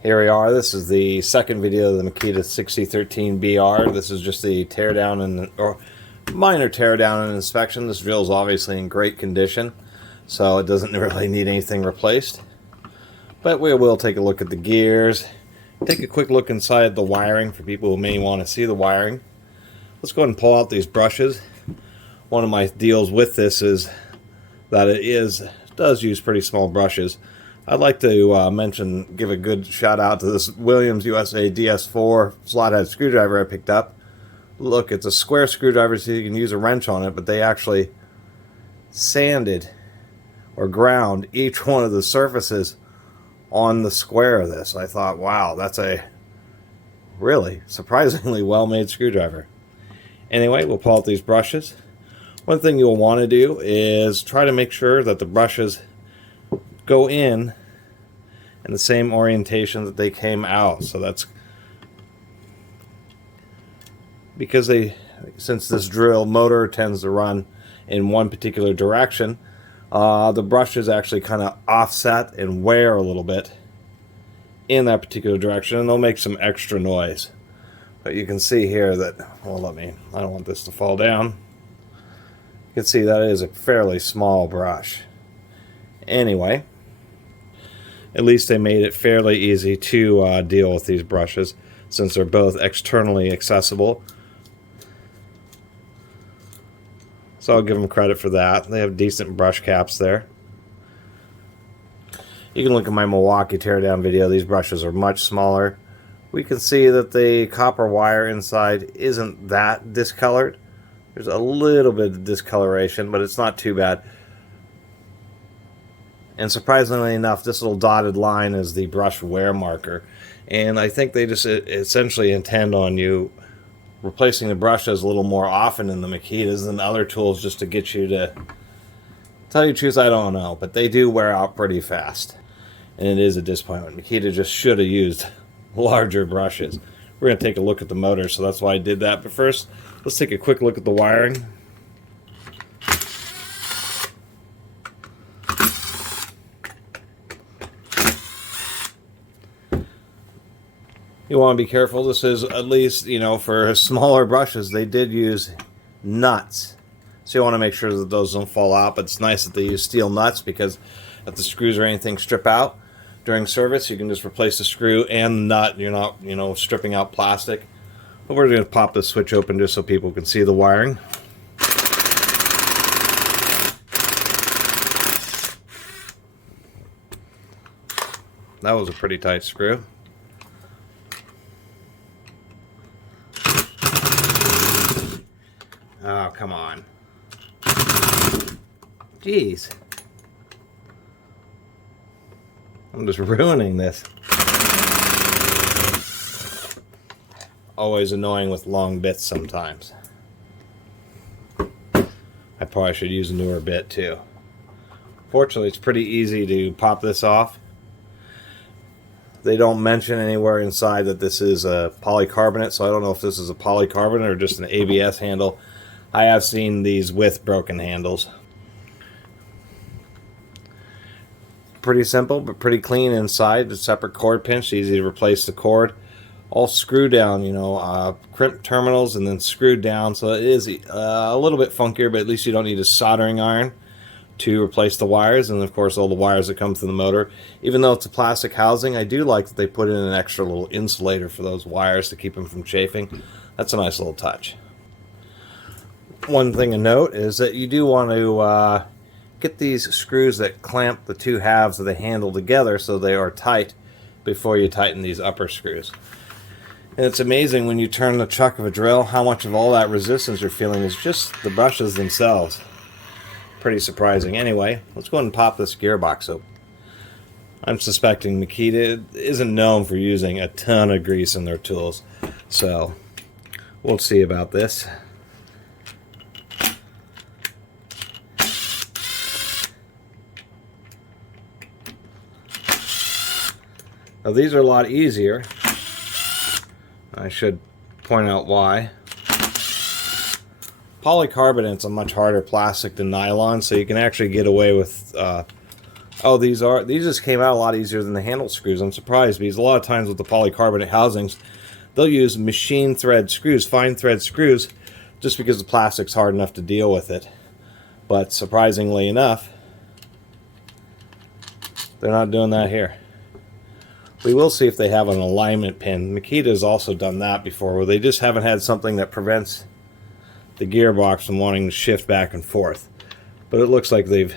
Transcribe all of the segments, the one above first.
Here we are. This is the second video of the Makita 6013BR. This is just the teardown or minor teardown and inspection. This drill is obviously in great condition, so it doesn't really need anything replaced. But we will take a look at the gears, take a quick look inside the wiring for people who may want to see the wiring. Let's go ahead and pull out these brushes. One of my deals with this is that it does use pretty small brushes. I'd like to give a good shout out to this Williams USA DS4 slot head screwdriver I picked up. Look, it's a square screwdriver so you can use a wrench on it, but they actually sanded or ground each one of the surfaces on the square of this. I thought, wow, that's a really surprisingly well-made screwdriver. Anyway, we'll pull out these brushes. One thing you'll want to do is try to make sure that the brushes go in the same orientation that they came out. So that's because since this drill motor tends to run in one particular direction, the brushes actually kind of offset and wear a little bit in that particular direction, and they'll make some extra noise. But you can see here that, well, I don't want this to fall down. You can see that is a fairly small brush. Anyway, at least they made it fairly easy to deal with these brushes, since they're both externally accessible. So I'll give them credit for that. They have decent brush caps there. You can look at my Milwaukee teardown video. These brushes are much smaller. We can see that the copper wire inside isn't that discolored. There's a little bit of discoloration, but it's not too bad. And surprisingly enough, this little dotted line is the brush wear marker. And I think they just essentially intend on you replacing the brushes a little more often in the Makitas than other tools, just to get you to... Tell you the truth, I don't know. But they do wear out pretty fast. And it is a disappointment. Makita just should have used larger brushes. We're going to take a look at the motor, so that's why I did that. But first, let's take a quick look at the wiring. You want to be careful. This is, at least, for smaller brushes, they did use nuts. So you want to make sure that those don't fall out. But it's nice that they use steel nuts, because if the screws or anything strip out during service, you can just replace the screw and the nut. You're not, stripping out plastic. But we're going to pop this switch open just so people can see the wiring. That was a pretty tight screw. Oh, come on. Jeez. I'm just ruining this. Always annoying with long bits sometimes. I probably should use a newer bit too. Fortunately, it's pretty easy to pop this off. They don't mention anywhere inside that this is a polycarbonate, so I don't know if this is a polycarbonate or just an ABS handle. I have seen these with broken handles. Pretty simple, but pretty clean inside. A separate cord pinch, easy to replace the cord. All screwed down, crimp terminals and then screwed down. So it is a little bit funkier, but at least you don't need a soldering iron to replace the wires. And of course, all the wires that come through the motor. Even though it's a plastic housing, I do like that they put in an extra little insulator for those wires to keep them from chafing. That's a nice little touch. One thing to note is that you do want to get these screws that clamp the two halves of the handle together so they are tight before you tighten these upper screws. And it's amazing when you turn the chuck of a drill how much of all that resistance you're feeling is just the brushes themselves. Pretty surprising. Anyway, let's go ahead and pop this gearbox open. I'm suspecting Makita isn't known for using a ton of grease in their tools, so we'll see about this. Now these are a lot easier. I should point out why. Polycarbonate's a much harder plastic than nylon, so you can actually get away with Oh, these just came out a lot easier than the handle screws. I'm surprised because a lot of times with the polycarbonate housings, they'll use machine thread screws, fine thread screws, just because the plastic's hard enough to deal with it. But surprisingly enough, they're not doing that here. We will see if they have an alignment pin. Makita's also done that before, where they just haven't had something that prevents the gearbox from wanting to shift back and forth. But it looks like they've,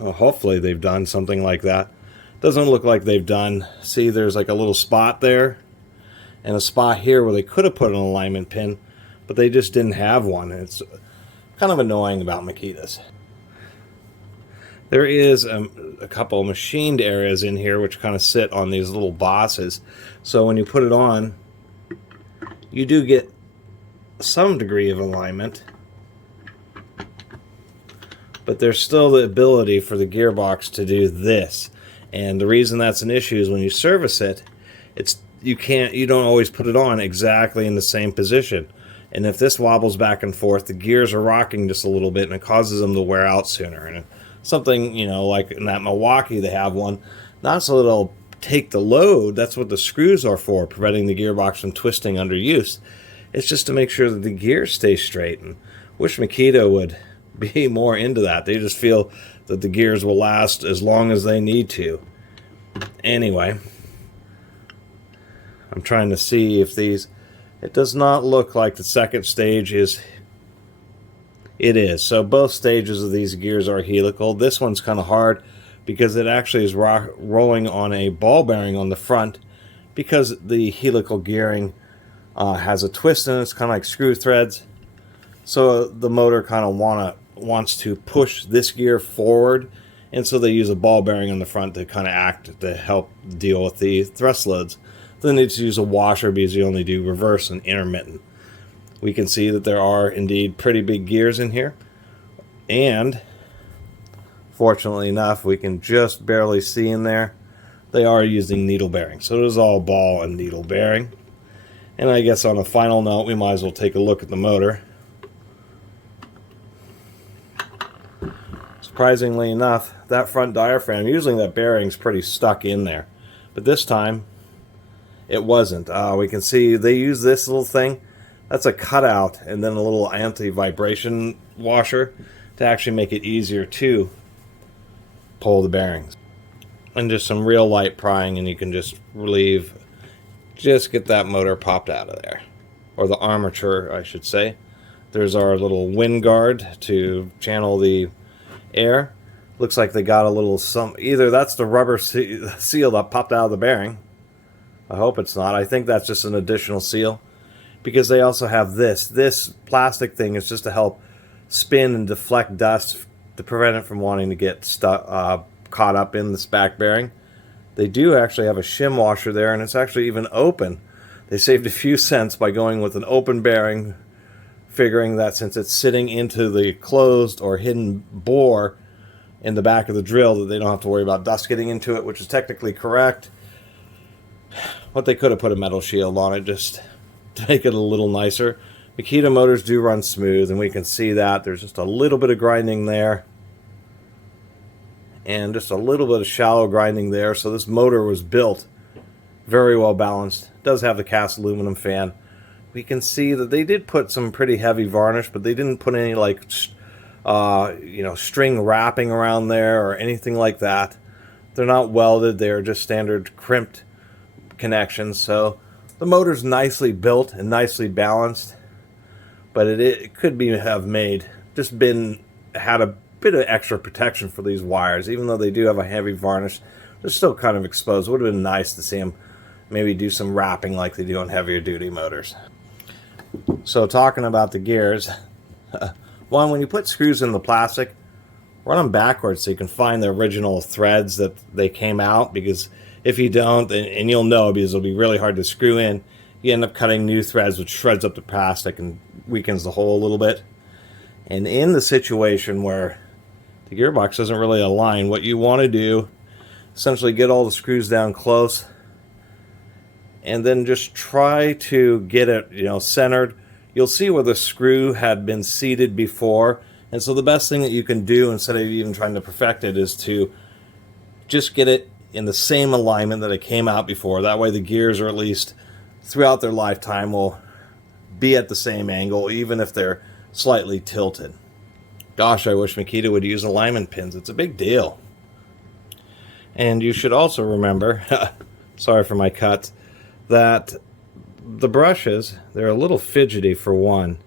well, hopefully they've done something like that. Doesn't look like they've done. See, there's like a little spot there and a spot here where they could have put an alignment pin, but they just didn't have one. It's kind of annoying about Makitas. There is a couple machined areas in here which kind of sit on these little bosses. So when you put it on, you do get some degree of alignment. But there's still the ability for the gearbox to do this. And the reason that's an issue is when you service it, you don't always put it on exactly in the same position. And if this wobbles back and forth, the gears are rocking just a little bit and it causes them to wear out sooner. And something, you know, like in that Milwaukee, they have one, not so that it'll take the load. That's what the screws are for, preventing the gearbox from twisting under use. It's just to make sure that the gears stay straight. And wish Makita would be more into that. They just feel that the gears will last as long as they need to. Anyway, I'm trying to see if these, it does not look like the second stage is. It is. So both stages of these gears are helical. This one's kind of hard because it actually is rolling on a ball bearing on the front, because the helical gearing has a twist in it. It's kind of like screw threads. So the motor kind of wants to push this gear forward, and so they use a ball bearing on the front to kind of act to help deal with the thrust loads. Then they just use a washer because you only do reverse and intermittent. We can see that there are indeed pretty big gears in here, and fortunately enough, we can just barely see in there, they are using needle bearings. So it is all ball and needle bearing. And I guess on a final note, we might as well take a look at the motor. Surprisingly enough, that front diaphragm, usually that bearing's pretty stuck in there, but this time it wasn't. We can see they use this little thing. That's a cutout and then a little anti-vibration washer to actually make it easier to pull the bearings. And just some real light prying and you can just get that motor popped out of there. Or the armature, I should say. There's our little wind guard to channel the air. Looks like they got a little either that's the rubber seal that popped out of the bearing. I hope it's not. I think that's just an additional seal. Because they also have this plastic thing is just to help spin and deflect dust to prevent it from wanting to get caught up in this back bearing. They do actually have a shim washer there, and it's actually even open. They saved a few cents by going with an open bearing, figuring that since it's sitting into the closed or hidden bore in the back of the drill, that they don't have to worry about dust getting into it, which is technically correct. But they could have put a metal shield on it just to make it a little nicer. Makita motors do run smooth, and we can see that. There's just a little bit of grinding there. And just a little bit of shallow grinding there. So this motor was built very well balanced. It does have the cast aluminum fan. We can see that they did put some pretty heavy varnish, but they didn't put any like string wrapping around there or anything like that. They're not welded. They're just standard crimped connections. So the motor's nicely built and nicely balanced, but it could had a bit of extra protection for these wires. Even though they do have a heavy varnish, they're still kind of exposed. It would have been nice to see them maybe do some wrapping like they do on heavier duty motors. So talking about the gears, one, when you put screws in the plastic, run them backwards so you can find the original threads that they came out, because if you don't, and you'll know because it'll be really hard to screw in, you end up cutting new threads, which shreds up the plastic and weakens the hole a little bit. And in the situation where the gearbox doesn't really align, what you want to do, essentially get all the screws down close, and then just try to get it, centered. You'll see where the screw had been seated before, And so the best thing that you can do, instead of even trying to perfect it, is to just get it in the same alignment that it came out before. That way the gears, are at least throughout their lifetime, will be at the same angle, even if they're slightly tilted. Gosh, I wish Makita would use alignment pins. It's a big deal. And you should also remember, sorry for my cuts, that the brushes, they're a little fidgety for one.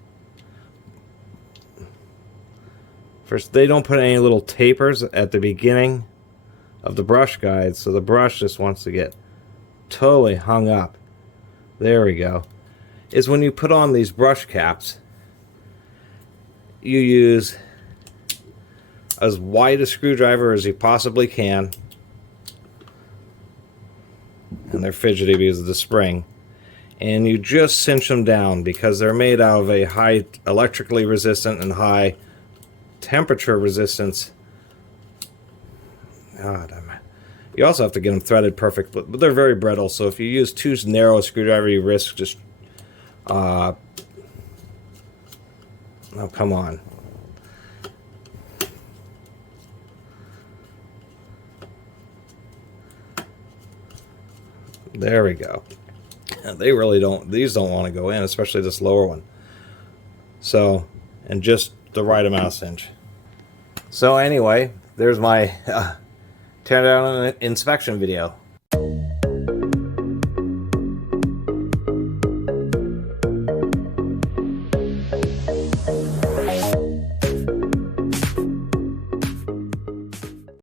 First, they don't put any little tapers at the beginning of the brush guide, so the brush just wants to get totally hung up. There we go. Is when you put on these brush caps, you use as wide a screwdriver as you possibly can, and they're fidgety because of the spring, and you just cinch them down because they're made out of a high electrically resistant and high temperature resistance. God, you also have to get them threaded perfect, but they're very brittle, so if you use too narrow a screwdriver, you risk just oh, come on. There we go. They really don't, these don't want to go in, especially this lower one. So, and just the right amount of cinch. So anyway, there's my teardown inspection video.